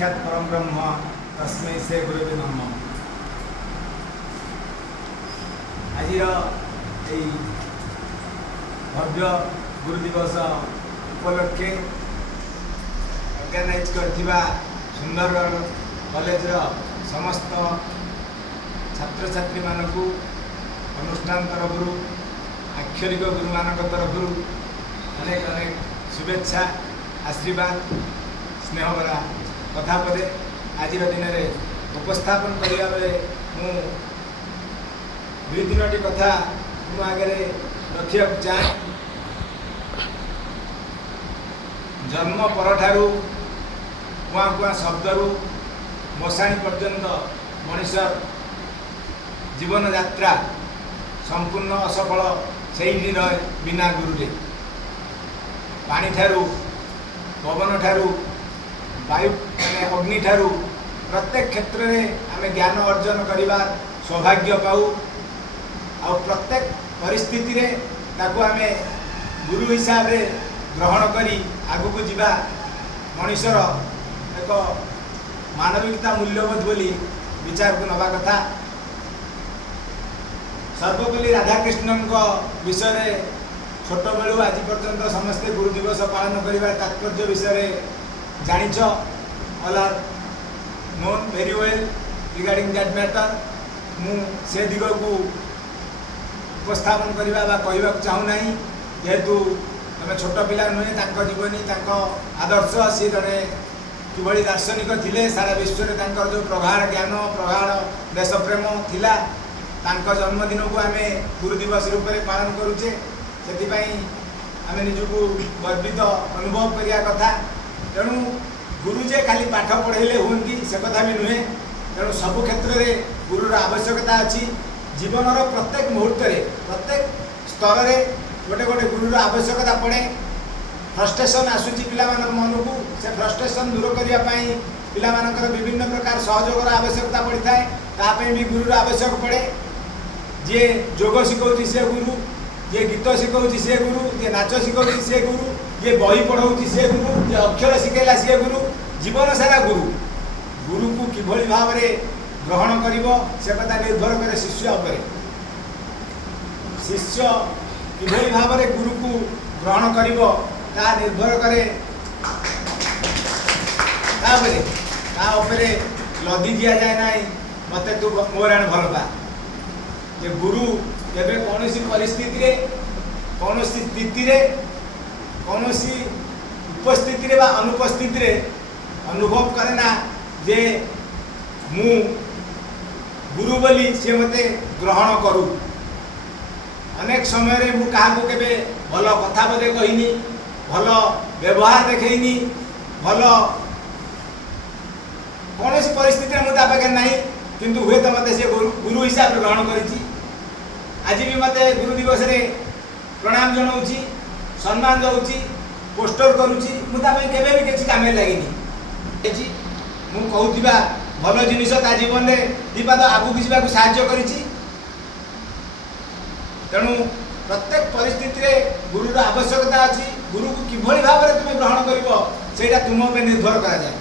साक्षात् परम ब्रह्म तस्मै से गुरुवे नमः। आज भव्य गुरु दिवस उपलक्षे ऑर्गेनाइज करथिबा सुंदरगढ़ कॉलेज समस्त छात्र छात्री मानकु अनुष्ठान तरफ आक्षरिक गुरु मानक तरफ अनेक अनेक शुभेच्छा आशीर्वाद स्नेह भरा कथा पदे आज दिन में उपस्थापन करने बेले मु दुई तीनोटी कथा मो आगे रखा चाहे। जन्म परठारू कुआ कुआ शब्दरू मशाणी पर्यंत मनुष्य जीवन यात्रा संपूर्ण असफल से बिना गुरुरे पानी ठारू पवन ठारू वायु अग्नि ठारू प्रत्येक क्षेत्र में आम ज्ञान अर्जन करने सौभाग्य पाऊ आ प्रत्येक परिस्थिति रे ताको आम गुरु हिसाब रे ग्रहण करी आगु को जीवा मनुष्यर एक मानविकता मूल्यबोध बोली विचार को नवा कथा। सर्वपल्ली राधाकृष्णन विषय छोट बेलू आज पर्यंत समस्ते गुरु दिवस पालन करने तात्पर्य विषय जानिच all are known very well regarding that matter. मु से दिग को उपस्थापन करवा कहवा चाहूना जेहेतु तुम छोट पिला नुहे जीवनी आदर्श सी जड़े कि दार्शनिक थिले सारा विश्व में जो प्रगाढ़ ज्ञान प्रगाढ़ देश प्रेम थिला जन्मदिन को आम गुरु दिवस रूप में पालन करुचे से आम निजको गर्वित अनुभव करिया कथा। तेणु गुरु जे खाली पाठ पढ़ेले हमें से कथा भी नुहे। तेणु सबु क्षेत्र में गुरुर आवश्यकता अच्छी जीवन प्रत्येक मुहूर्त प्रत्येक स्तर में गोटे गोटे गुरुर आवश्यकता पड़े। फ्रस्ट्रेशन आसूची पिला मन को से फ्रस्ट्रेशन दूर करने पिला विभिन्न प्रकार सहयोग आवश्यकता पड़ता है तापी भी गुरुर आवश्यक पड़े। जे जोग शिखौची से गुरु, जे गीत शिखौची से गुरु, जे नाच शिखौची से गुरु, जे बही पढ़ाऊँ से गुरु, जे अक्षर शिखेला सी गुरु, जीवन सारा गुरु। गुरु को किभली भाव में ग्रहण करिवो से कथा निर्भर करे शिष्य उपरे। शिष्य किभली भाव में गुरु को ग्रहण करिवो ता निर्भर करे ता उपरे लदी दिया जाए ना मते तू मोर आने भल पा। जे गुरु केबे कौनसी परिस्थिति रे कौनसी स्थिति रे कौनसी उपस्थिति रे बा अनुपस्थिति रे अनुभव करे ना जे मु गुरु बोली से मते ग्रहण करू। अनेक समय रे मु कहा को केबे भल कथा बोले कहिनी, भल व्यवहार देखैनी, भल कौनसी परिस्थिति रे मु ता पाखे नाही किंतु हुए तो मते से गुरु हिसाब रे ग्रहण करिछि। आज भी मते गुरु दिवस रे प्रणाम जनाऊँगी, सम्मान दौची, पोस्टर करुँची, मुझे केवे भी किसी काम लगे मु कहूथिबा भल जिनिस ता जीवन में दीपाद आगू की जावाक साहाय्य करिछि। तेणु प्रत्येक परिस्थिति रे गुरुर आवश्यकता अच्छी। गुरु को किभली भाव में तुम ग्रहण करिवो सेटा तुम पे निर्भर करा जाए।